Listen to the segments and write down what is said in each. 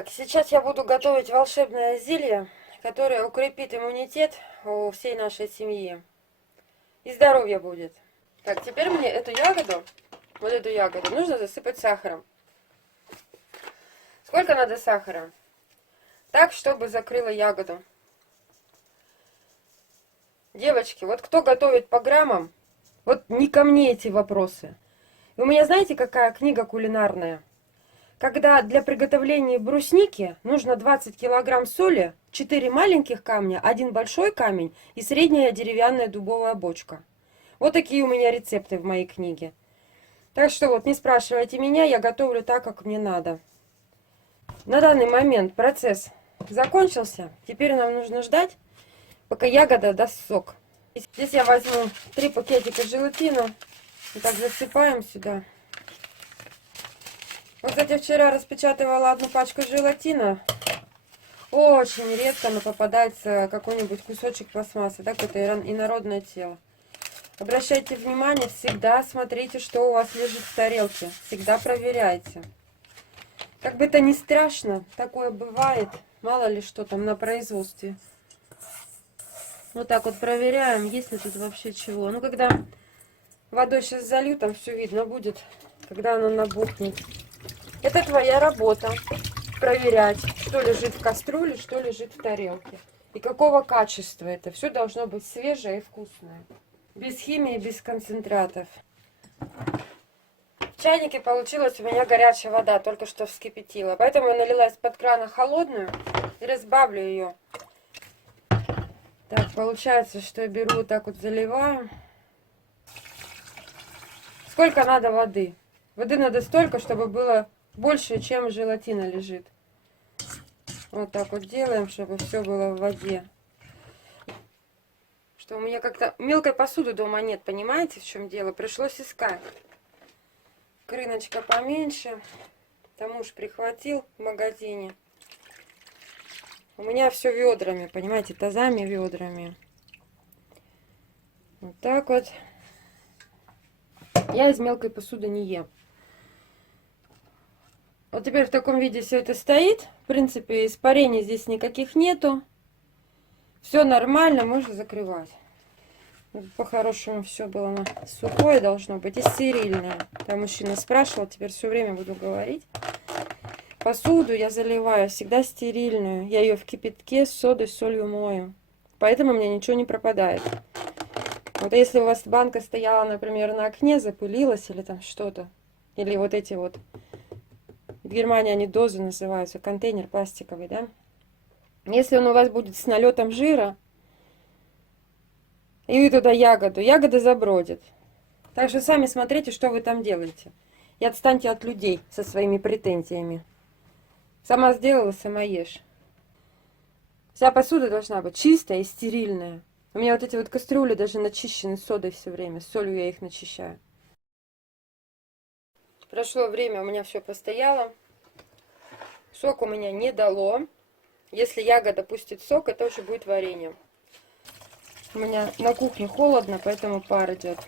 Так, сейчас я буду готовить волшебное зелье, которое укрепит иммунитет у всей нашей семьи. И здоровье будет. Так, теперь мне эту ягоду, вот эту ягоду, нужно засыпать сахаром. Сколько надо сахара? Так, чтобы закрыло ягоду. Девочки, вот кто готовит по граммам, вот не ко мне эти вопросы. И у меня, знаете, какая книга кулинарная? Когда для приготовления брусники нужно 20 килограмм соли, 4 маленьких камня, 1 большой камень и средняя деревянная дубовая бочка. Вот такие у меня рецепты в моей книге. Так что вот не спрашивайте меня, я готовлю так, как мне надо. На данный момент процесс закончился. Теперь нам нужно ждать, пока ягода даст сок. Здесь я возьму 3 пакетика желатина. И так засыпаем сюда. Вот, кстати, вчера распечатывала одну пачку желатина. Очень редко но попадается какой-нибудь кусочек пластмассы. Так, это инородное тело. Обращайте внимание, всегда смотрите, что у вас лежит в тарелке. Всегда проверяйте. Как бы это ни страшно, такое бывает. Мало ли что там на производстве. Вот так вот проверяем, есть ли тут вообще чего. Ну, когда водой сейчас залью, там все видно будет, когда оно набухнет. Это твоя работа. Проверять, что лежит в кастрюле, что лежит в тарелке. И какого качества это. Все должно быть свежее и вкусное. Без химии, без концентратов. В чайнике получилась у меня горячая вода, только что вскипятила. Поэтому я налила из-под крана холодную и разбавлю ее. Так, получается, что я беру вот так вот, заливаю. Сколько надо воды? Воды надо столько, чтобы было больше, чем желатина лежит. Вот так вот делаем, чтобы все было в воде. Что у меня как-то мелкой посуды дома нет, понимаете, в чем дело? Пришлось искать. Крыночка поменьше. Там муж прихватил в магазине. У меня все ведрами, понимаете, тазами, ведрами. Вот так вот. Я из мелкой посуды не ем. Вот теперь в таком виде все это стоит. В принципе, испарений здесь никаких нету. Все нормально, можно закрывать. По-хорошему все было сухое должно быть и стерильное. Там мужчина спрашивал, теперь все время буду говорить. Посуду я заливаю всегда стерильную. Я ее в кипятке с содой, с солью мою. Поэтому у меня ничего не пропадает. Вот если у вас банка стояла, например, на окне, запылилась или там что-то. Или вот эти вот. В Германии они дозы называются. Контейнер пластиковый, да? Если он у вас будет с налетом жира, и вы туда ягоду, ягода забродит. Так что сами смотрите, что вы там делаете. И отстаньте от людей со своими претензиями. Сама сделала, сама ешь. Вся посуда должна быть чистая и стерильная. У меня вот эти вот кастрюли даже начищены содой все время. С солью я их начищаю. Прошло время, у меня все постояло. Сок у меня не дало. Если ягода пустит сок, это уже будет варенье. У меня на кухне холодно, поэтому пар идет.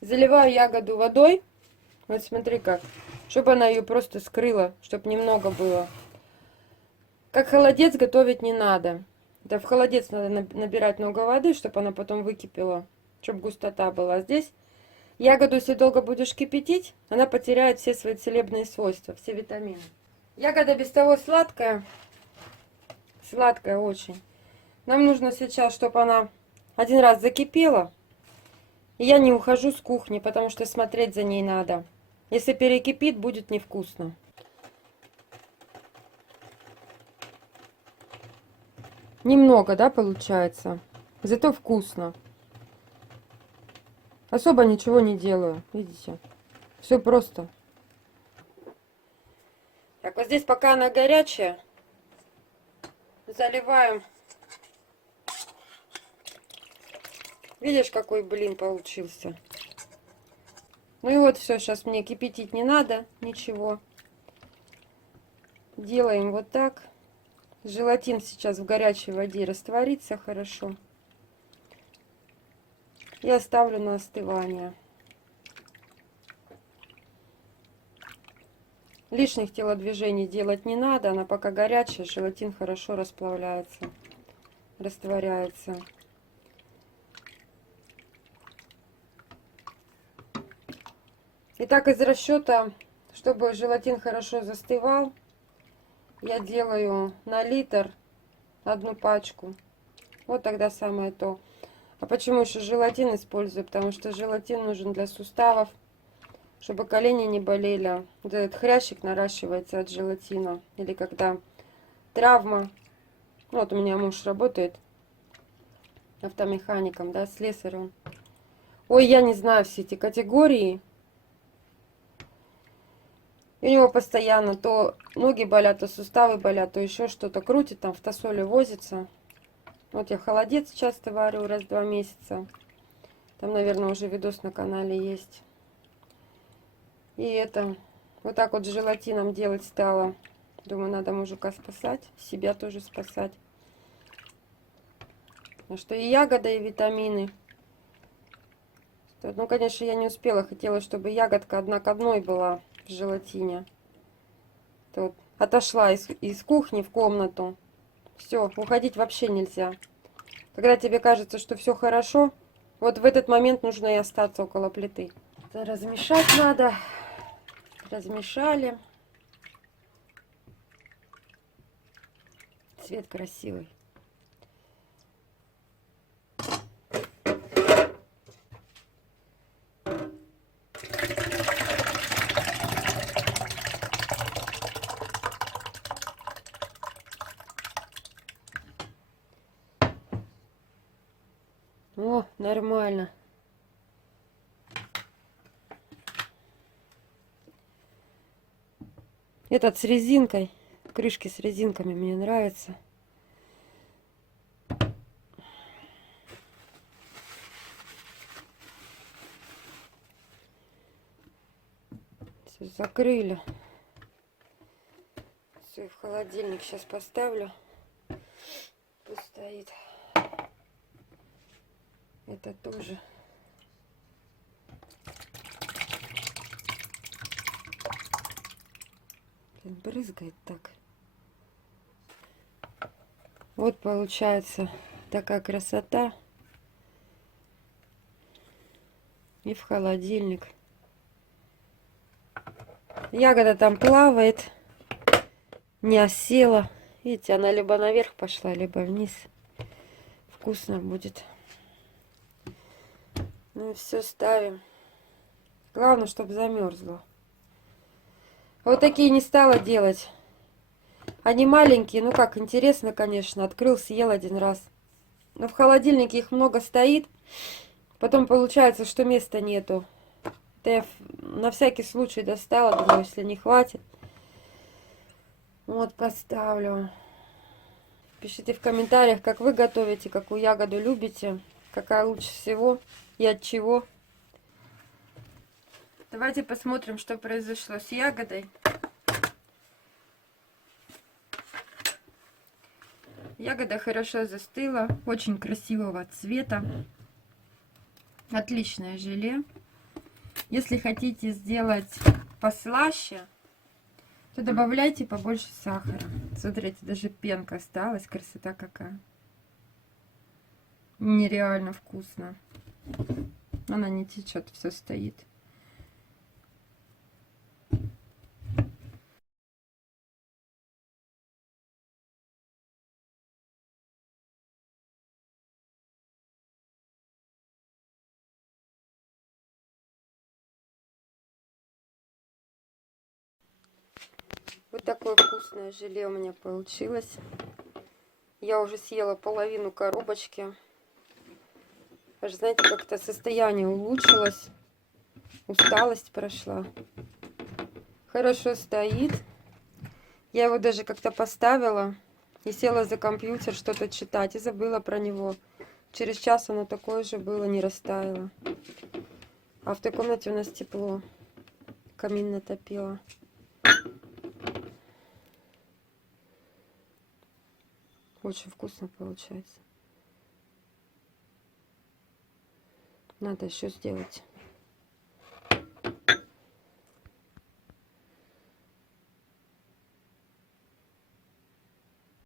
Заливаю ягоду водой. Вот смотри как. Чтобы она ее просто скрыла, чтобы немного было. Как холодец готовить не надо. Да, в холодец надо набирать много воды, чтобы она потом выкипела. Чтобы густота была. Здесь ягоду, если долго будешь кипятить, она потеряет все свои целебные свойства, все витамины. Ягода без того сладкая. Сладкая очень. Нам нужно сейчас, чтобы она один раз закипела. И я не ухожу с кухни, потому что смотреть за ней надо. Если перекипит, будет невкусно. Немного, да, получается? Зато вкусно. Особо ничего не делаю, видите? Все просто. Так, вот здесь пока она горячая, заливаем. Видишь, какой блин получился? Ну и вот все, сейчас мне кипятить не надо, ничего. Делаем вот так. Желатин сейчас в горячей воде растворится хорошо. И оставлю на остывание. Лишних телодвижений делать не надо. Она пока горячая, желатин хорошо расплавляется, растворяется. Итак, из расчета, чтобы желатин хорошо застывал, я делаю на литр 1 пачку. Вот тогда самое то. А почему еще желатин использую? Потому что желатин нужен для суставов, чтобы колени не болели. Вот этот хрящик наращивается от желатина. Или когда травма. Вот у меня муж работает автомехаником, да, слесарем. Ой, я не знаю все эти категории. И у него постоянно то ноги болят, то суставы болят, то еще что-то крутит, там в тосоле возится. Вот я холодец часто варю раз в 2 месяца. Там, наверное, уже видос на канале есть. И это, вот так вот с желатином делать стала. Думаю, надо мужика спасать, себя тоже спасать. Потому что и ягода, и витамины. Ну, конечно, я не успела. Хотела, чтобы ягодка одна к одной была в желатине. Вот. Отошла из кухни в комнату. Все, уходить вообще нельзя. Когда тебе кажется, что все хорошо, вот в этот момент нужно и остаться около плиты. Это размешать надо. Размешали. Цвет красивый. О, нормально. Этот с резинкой. Крышки с резинками мне нравятся. Все, закрыли. Все, в холодильник сейчас поставлю. Пусть стоит. Это тоже. Блин, брызгает так. Вот получается такая красота. И в холодильник. Ягода там плавает. Не осела. Видите, она либо наверх пошла, либо вниз. Вкусно будет. Ну и все, ставим. Главное, чтобы замерзло. Вот такие не стала делать. Они маленькие, ну как, интересно, конечно. Открыл, съел 1 раз. Но в холодильнике их много стоит. Потом получается, что места нету. Это я на всякий случай достала. Думаю, если не хватит. Вот, поставлю. Пишите в комментариях, как вы готовите, какую ягоду любите. Какая лучше всего и от чего. Давайте посмотрим, что произошло с ягодой. Ягода хорошо застыла, очень красивого цвета. Отличное желе. Если хотите сделать послаще, то добавляйте побольше сахара. Смотрите, даже пенка осталась. Красота какая. Нереально вкусно. Она не течет, все стоит. Вот такое вкусное желе у меня получилось. Я уже съела половину коробочки. Аж, знаете, как-то состояние улучшилось. Усталость прошла. Хорошо стоит. Я его даже как-то поставила и села за компьютер что-то читать и забыла про него. Через час оно такое же было, не растаяло. А в той комнате у нас тепло. Камин натопила. Очень вкусно получается. Надо еще сделать.